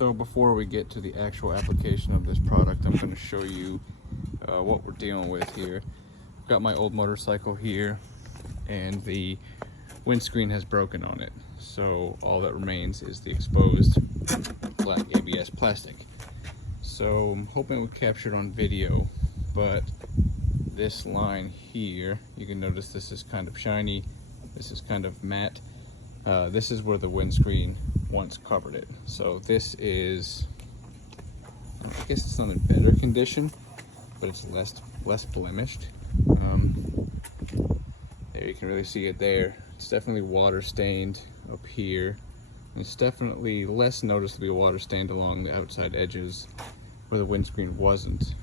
So before we get to the actual application of this product, I'm going to show you what we're dealing with here. I've got my old motorcycle here, and the windscreen has broken on it. So all that remains is the exposed black ABS plastic. So I'm hoping we captured on video, but this line here, you can notice this is kind of shiny, this is kind of matte. This is where the windscreen once covered it. So this is, I guess it's not in better condition, but it's less blemished. There you can really see it there. It's definitely water stained up here. It's definitely less noticeably water stained along the outside edges where the windscreen wasn't.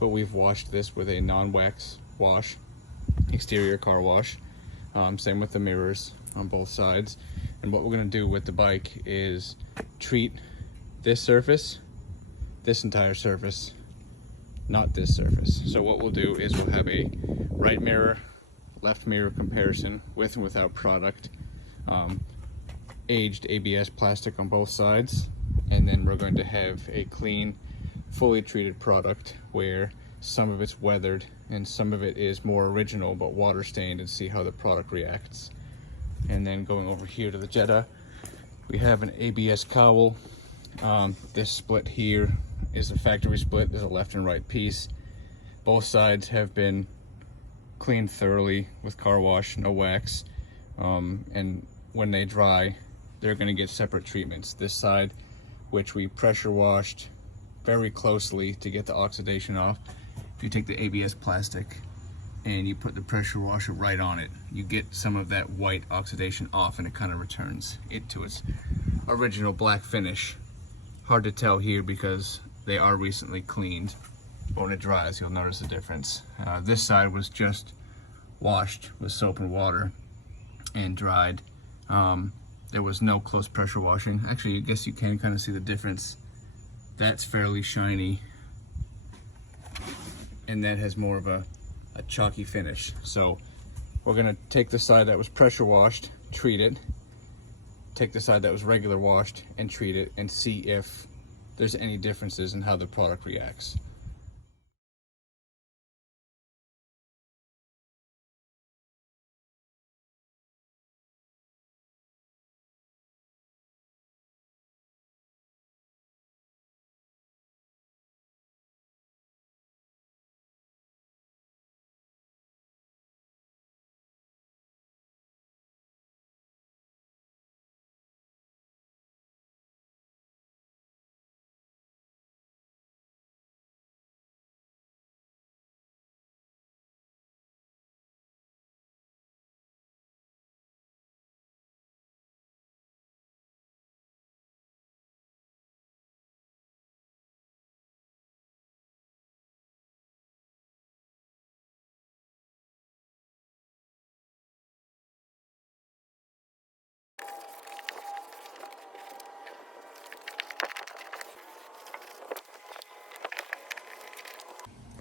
But we've washed this with a non-wax wash, exterior car wash. Same with the mirrors on both sides. And what we're going to do with the bike is treat this surface, this entire surface, not this surface. So what we'll do is we'll have a right mirror, left mirror comparison with and without product, aged ABS plastic on both sides, and then we're going to have a clean, fully treated product where some of it's weathered and some of it is more original but water stained, and see how the product reacts. And then going over here to the Jetta, we have an ABS cowl. This split here is a factory split. There's a left and right piece. Both sides have been cleaned thoroughly with car wash, no wax. And when they dry, they're going to get separate treatments. This side, which we pressure washed very closely to get the oxidation off. If you take the ABS plastic and you put the pressure washer right on it, you get some of that white oxidation off, and it kind of returns it to its original black finish. Hard to tell here because they are recently cleaned, but when it dries you'll notice a difference. This side was just washed with soap and water and dried. There was no close pressure washing. Actually, I guess you can kind of see the difference. That's fairly shiny, and that has more of a chalky finish. So we're gonna take the side that was pressure washed, treat it, take the side that was regular washed and treat it, and see if there's any differences in how the product reacts.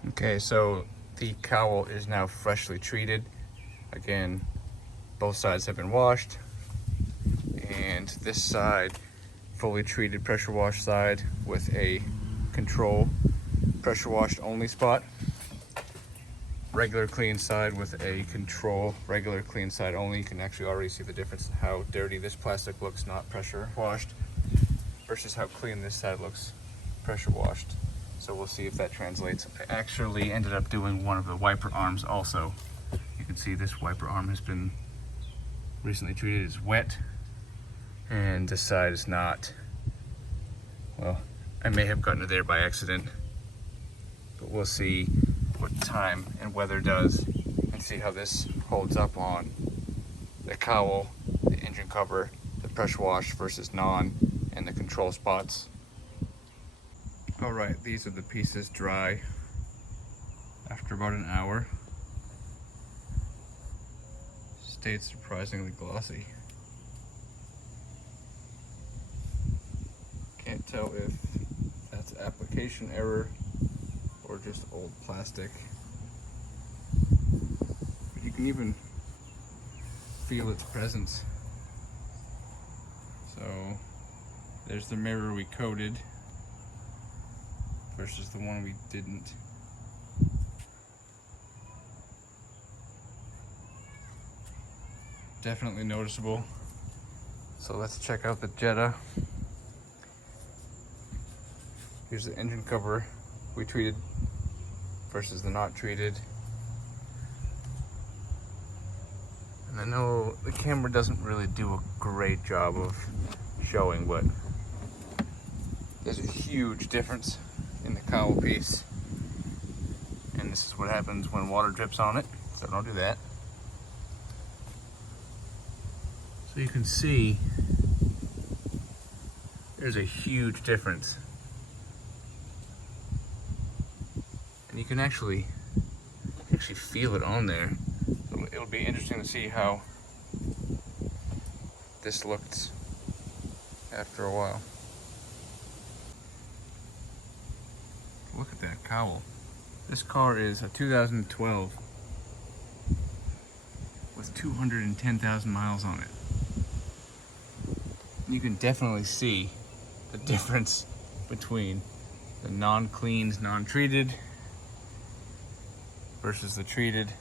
Okay, so the cowl is now freshly treated. Again, both sides have been washed, and this side, fully treated pressure wash side with a control pressure washed only spot. Regular clean side with a control regular clean side only. You can actually already see the difference in how dirty this plastic looks not pressure washed versus how clean this side looks pressure washed. So we'll see if that translates. I actually ended up doing one of the wiper arms also. You can see this wiper arm has been recently treated. It's wet, and this side is not. Well, I may have gotten it there by accident, but we'll see what time and weather does and see how this holds up on the cowl, the engine cover, the pressure wash versus non, and the control spots. All right, these are the pieces dry after about an hour. Stayed surprisingly glossy. Can't tell if that's application error or just old plastic. But you can even feel its presence. So There's the mirror we coated versus the one we didn't. Definitely noticeable. So let's check out the Jetta. Here's the engine cover we treated versus the not treated. And I know the camera doesn't really do a great job of showing, but there's a huge difference in the cowl piece. And this is what happens when water drips on it, so don't do that. So you can see there's a huge difference. And you can actually feel it on there. So it'll be interesting to see how this looks after a while. Look at that cowl. This car is a 2012 with 210,000 miles on it. You can definitely see the difference between the non-cleans, non-treated versus the treated.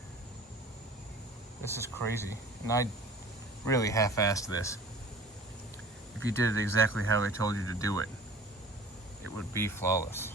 This is crazy. And I really half-assed this. If you did it exactly how I told you to do it, it would be flawless.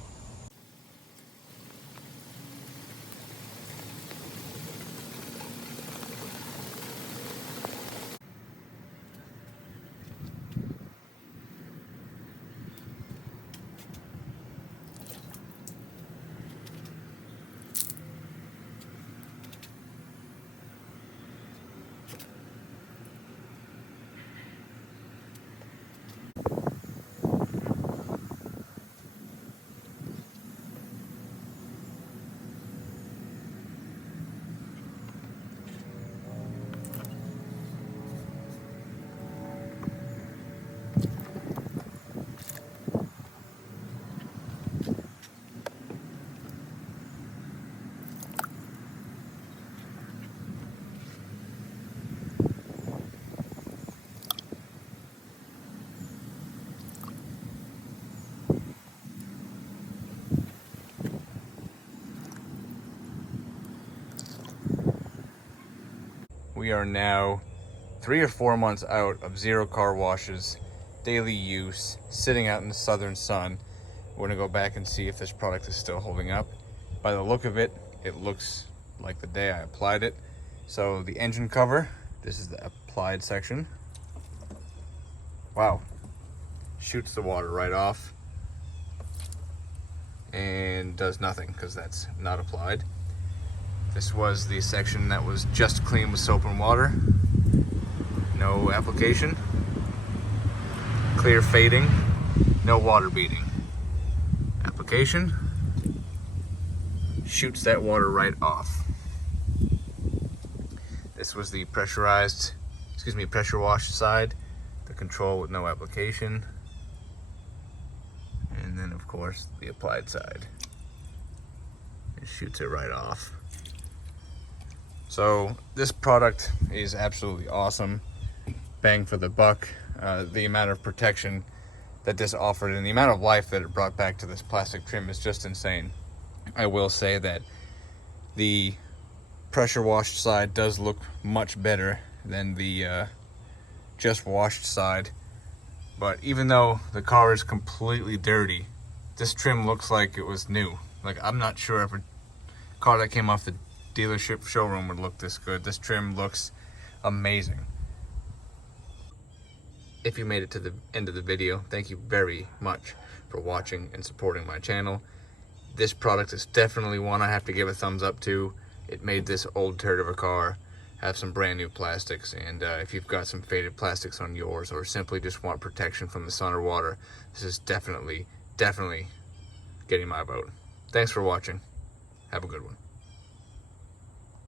We are now 3 or 4 months out of 0 car washes, daily use, sitting out in the southern sun. We're gonna go back and see if this product is still holding up. By the look of it, it looks like the day I applied it. So the engine cover, this is the applied section. Wow, shoots the water right off and does nothing because that's not applied. This was the section that was just clean with soap and water. No application. Clear fading. No water beading. Application. Shoots that water right off. This was the pressure wash side. The control with no application. And then of course the applied side. It shoots it right off. So this product is absolutely awesome. Bang for the buck. The amount of protection that this offered and the amount of life that it brought back to this plastic trim is just insane. I will say that the pressure washed side does look much better than the just washed side. But even though the car is completely dirty, this trim looks like it was new. Like, I'm not sure if a car that came off the dealership showroom would look this good. This trim looks amazing. If you made it to the end of the video, thank you very much for watching and supporting my channel. This product is definitely one I have to give a thumbs up to. It made this old turd of a car have some brand new plastics, and if you've got some faded plastics on yours or simply just want protection from the sun or water, this is definitely getting my vote. Thanks for watching. Have a good one.